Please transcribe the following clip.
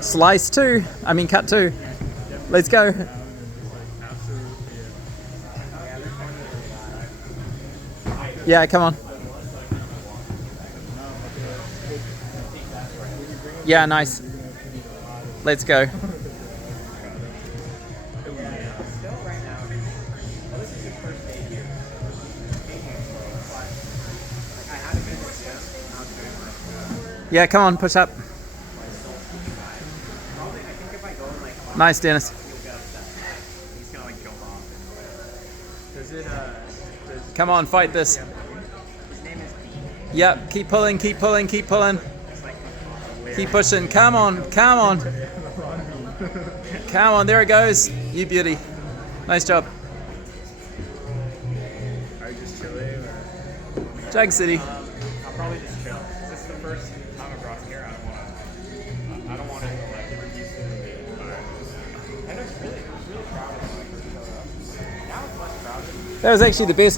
Slice two. I mean, cut two. Let's go. Yeah, come on. Yeah, nice. Let's go. Yeah, come on, push up. Nice, Dennis. Come on, fight this. Yep, keep pulling, keep pulling, keep pulling. Keep pushing. Come on, come on. Come on, there it goes. You beauty. Nice job. Are you just chilling or? Jag City. I'll probably just chill. This is the first time I've brought here. I don't want to like get used to the environment. And it's really crowded when I first showed up. Now it's less crowded. That was actually the best